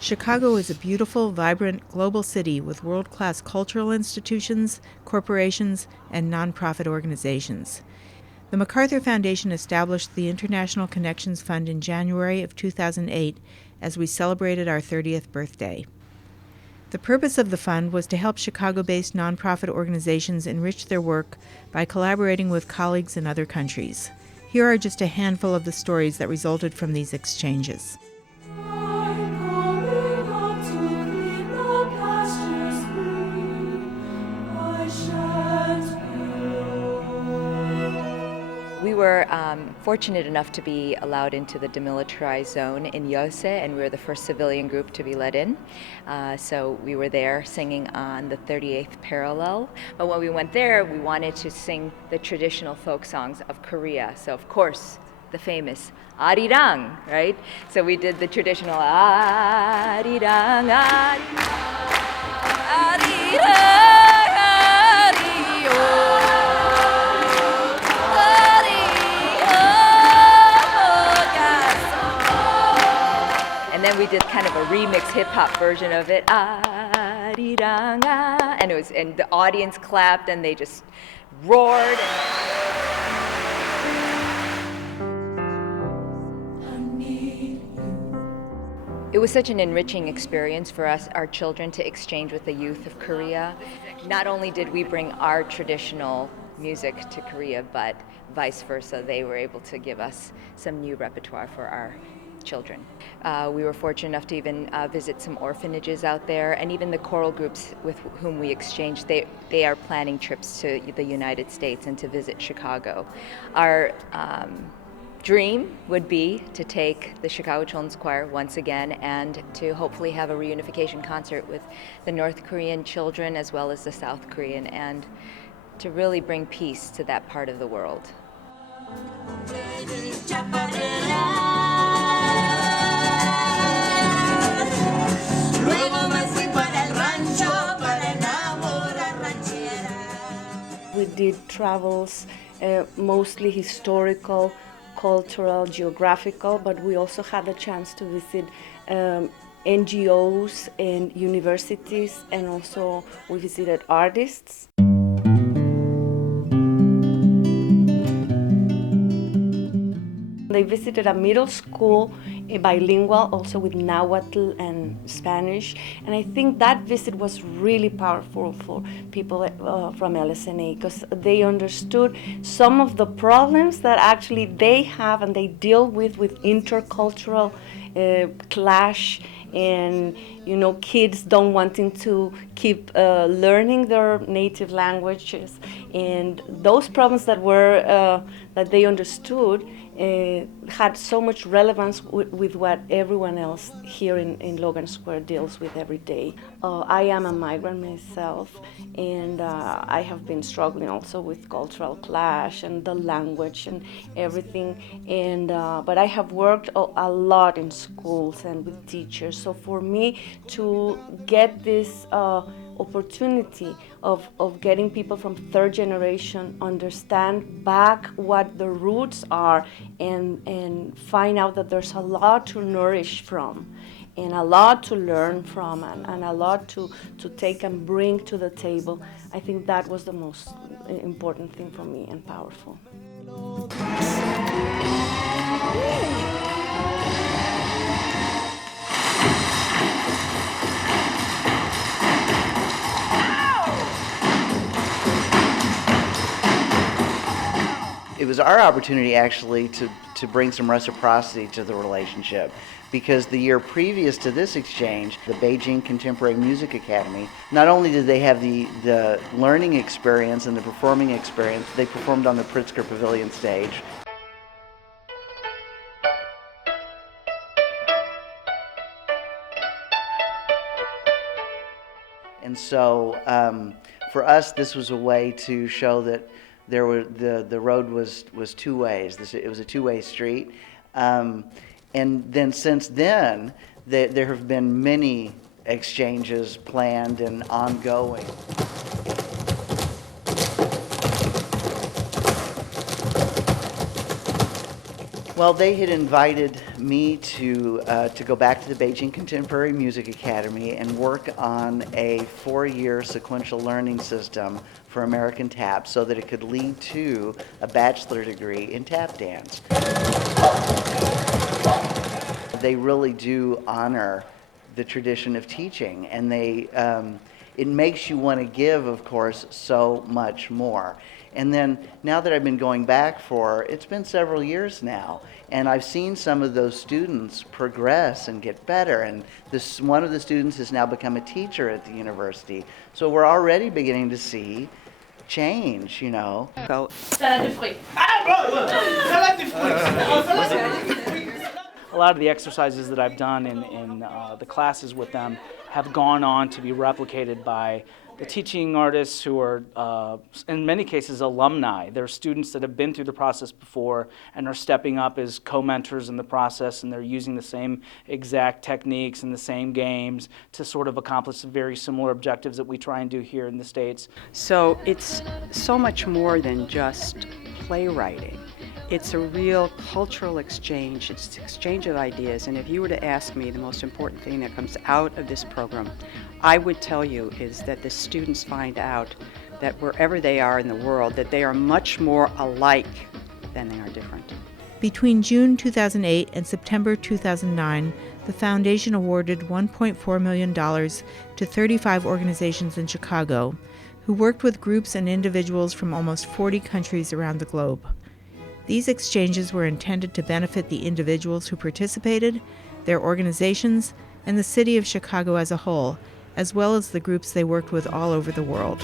Chicago is a beautiful, vibrant, global city with world-class cultural institutions, corporations, and nonprofit organizations. The MacArthur Foundation established the International Connections Fund in January of 2008 as we celebrated our 30th birthday. The purpose of the fund was to help Chicago-based nonprofit organizations enrich their work by collaborating with colleagues in other countries. Here are just a handful of the stories that resulted from these exchanges. We were fortunate enough to be allowed into the demilitarized zone in Yose, and we were the first civilian group to be let in. So we were there singing on the 38th parallel. But when we went there, we wanted to sing the traditional folk songs of Korea. So of course, the famous Arirang, right? So we did the traditional Arirang, Arirang, Arirang. And then we did kind of a remix hip-hop version of it, and the audience clapped and they just roared. It was such an enriching experience for us, our children, to exchange with the youth of Korea. Not only did we bring our traditional music to Korea, but vice versa. They were able to give us some new repertoire for our children. We were fortunate enough to even visit some orphanages out there, and even the choral groups with whom we exchanged, they are planning trips to the United States and to visit Chicago. Our dream would be to take the Chicago Children's Choir once again and to hopefully have a reunification concert with the North Korean children as well as the South Korean, and to really bring peace to that part of the world. We did travels, mostly historical, cultural, geographical, but we also had the chance to visit NGOs and universities, and also we visited artists. They visited a middle school, bilingual, also with Nahuatl and Spanish, and I think that visit was really powerful for people from LSNA, because they understood some of the problems that actually they have and they deal with intercultural clash, and kids don't wanting to keep learning their native languages, and those problems that were that they understood had so much relevance with what everyone else here in Logan Square deals with every day. I am a migrant myself, and I have been struggling also with cultural clash and the language and everything. And but I have worked a lot in schools and with teachers. So for me to get this opportunity of getting people from third generation understand back what the roots are, and find out that there's a lot to nourish from and a lot to learn from, and a lot to take and bring to the table. I think that was the most important thing for me and powerful. It was our opportunity actually to bring some reciprocity to the relationship, because the year previous to this exchange, the Beijing Contemporary Music Academy, not only did they have the learning experience and the performing experience, they performed on the Pritzker Pavilion stage. And so for us, this was a way to show that the road was two ways. It was a two-way street. And then since then, there have been many exchanges planned and ongoing. Well, they had invited me to go back to the Beijing Contemporary Music Academy and work on a 4-year sequential learning system for American tap so that it could lead to a bachelor degree in tap dance. They really do honor the tradition of teaching, and it makes you want to give, of course, so much more. And then now that I've been going back it's been several years now, and I've seen some of those students progress and get better, and one of the students has now become a teacher at the university. So we're already beginning to see change, you know. A lot of the exercises that I've done in the classes with them have gone on to be replicated by the teaching artists who are, in many cases, alumni. They're students that have been through the process before and are stepping up as co-mentors in the process, and they're using the same exact techniques and the same games to sort of accomplish very similar objectives that we try and do here in the States. So it's so much more than just playwriting. It's a real cultural exchange. It's an exchange of ideas. And if you were to ask me the most important thing that comes out of this program, I would tell you is that the students find out that wherever they are in the world, that they are much more alike than they are different. Between June 2008 and September 2009, the foundation awarded $1.4 million to 35 organizations in Chicago, who worked with groups and individuals from almost 40 countries around the globe. These exchanges were intended to benefit the individuals who participated, their organizations, and the city of Chicago as a whole, as well as the groups they worked with all over the world.